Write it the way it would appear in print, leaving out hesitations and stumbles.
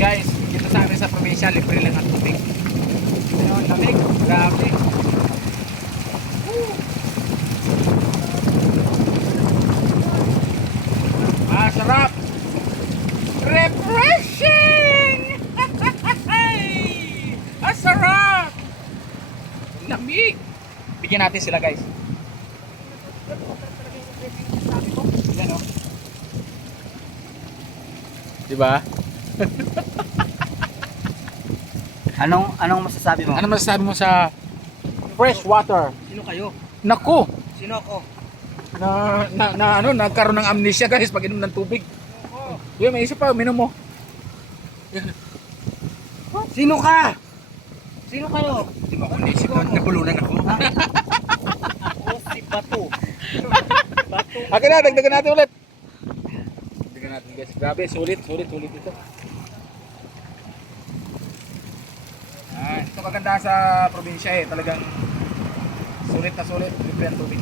Guys, dito sa amin sa probinsya, libre lang ang tubig. Ano, ang lamig, grabe. Sarap! Refreshing! Sarap! Lamig! Bigyan natin sila, guys. Yan, oh. Diba? Anong masasabi mo? Ano masasabi mo sa fresh water? Sino kayo? Naku! Sino ako? Nagkaroon ng amnesia, guys, pag inom ng tubig. Yan, may isa pa, minom mo. Sino ka? Sino kayo? Di ba ako naisip na nabulunan ako? Ako si Bato. Akin na, dagdagan natin ulit. Dagdagan natin, guys. Grabe, sulit ito. Ito kaganda sa probinsya eh. Talagang sulit na sulit. Libre ang tubig.